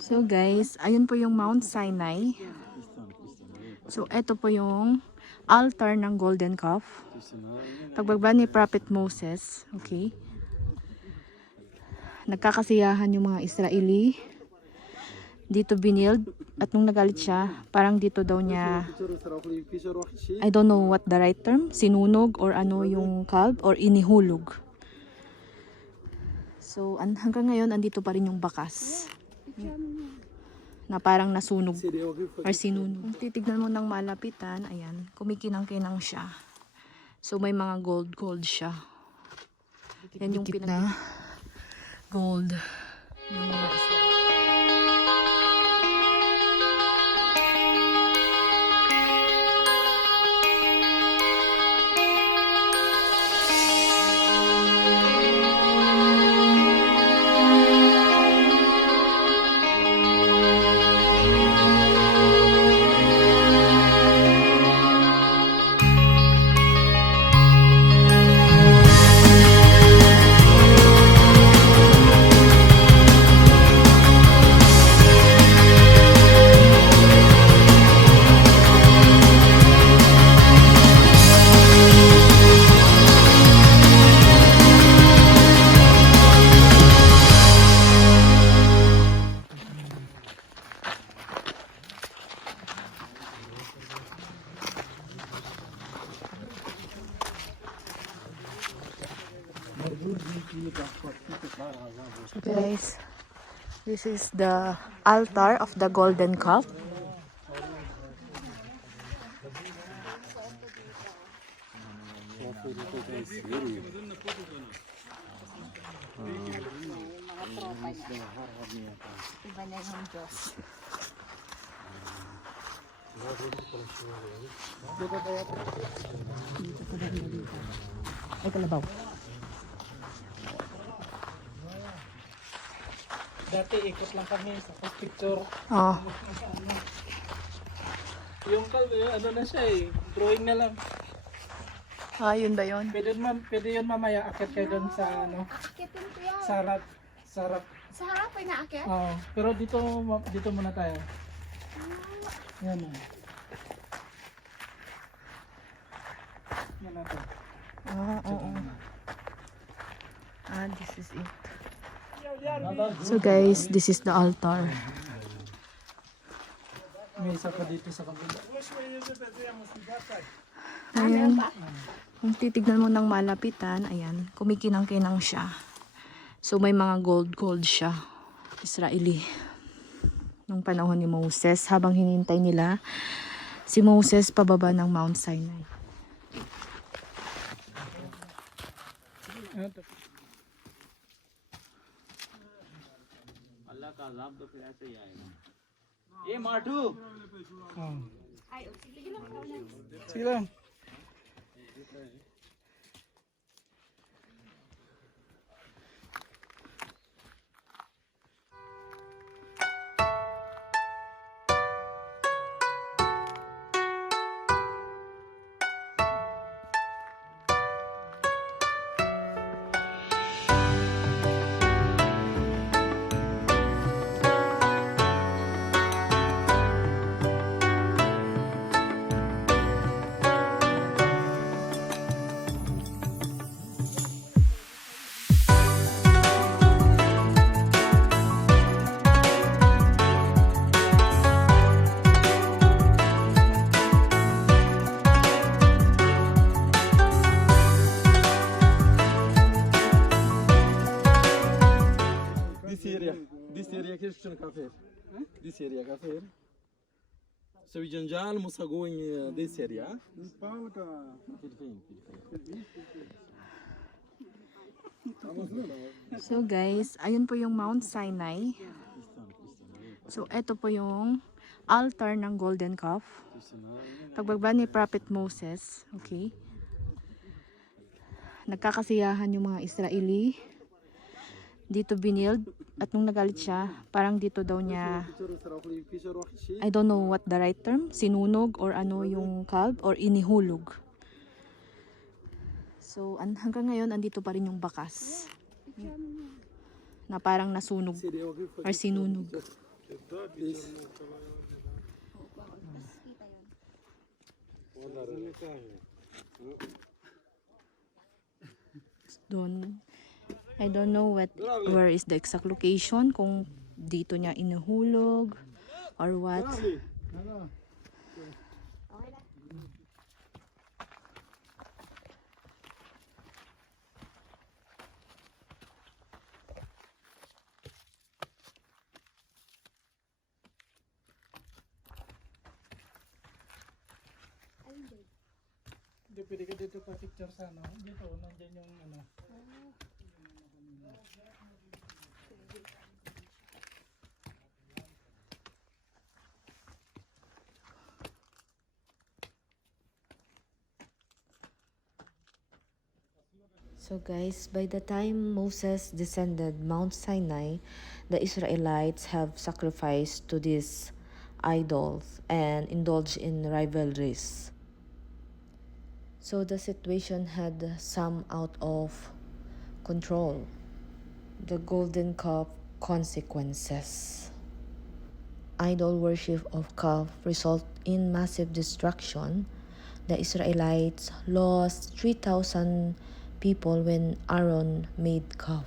So guys, ayun po yung Mount Sinai. So eto po yung altar ng Golden Calf. Pagbaba ni Prophet Moses. Okay. Nagkakasiyahan yung mga Israeli. Dito binild. At nung nagalit siya, parang dito daw niya, I don't know what the right term, sinunog or ano yung calf or inihulog. So hanggang ngayon, andito pa rin yung bakas. Na parang nasunog or sinunog. Kung titignan mo ng malapitan, ayan, kumikinang-kinang siya. So may mga gold siya. Yan yung na gold ng mga isla. So guys, this is the altar of the Golden Calf. Ay, kalabaw. Dati ikot lang kami sa picture. Oh. Yung ano na siya drawing na lang. Ah, yun ba yun? Pwede yun mamaya, akit kayo doon sa ano. Akitin ko yan. Sarap. Sa harap ay naakit? Oo. Pero dito muna tayo. Yan o. Yan natin. Ah, oo. Ah, this is it. So guys, this is the altar. May isa pa dito sa kabila. Ayan. Kung titignan mo ng malapitan, ayan, kumikinang-kinang siya. So may mga gold siya. Israeli. Nung panahon ni Moses, habang hinintay nila si Moses pababa ng Mount Sinai. अल्लाह का अज़ाब तो फिर ऐसे ही आएगा। ये माटू Sige lang. This area Christian cafe. This area cafe. So we janjal musa going this area. So guys, ayun po yung Mount Sinai. So eto po yung altar ng Golden Calf. Pagbaba ni Prophet Moses. Okay. Nagkakasiyahan yung mga Israeli. Dito binild. At nung nagalit siya, parang dito daw niya, I don't know what the right term, sinunog or ano yung calf or inihulog. So hanggang ngayon, andito pa rin yung bakas. Na parang nasunog or sinunog. Doon. I don't know where is the exact location, kung dito niya inuhulog or what. Hindi pwede ka dito pa picture sa ano. Dito, nandiyan yung ano. So guys, by the time Moses descended Mount Sinai, the Israelites have sacrificed to these idols and indulged in rivalries. So the situation had some out of control. The golden calf consequences. Idol worship of calf result in massive destruction. The Israelites lost 3,000 people when Aaron made calf.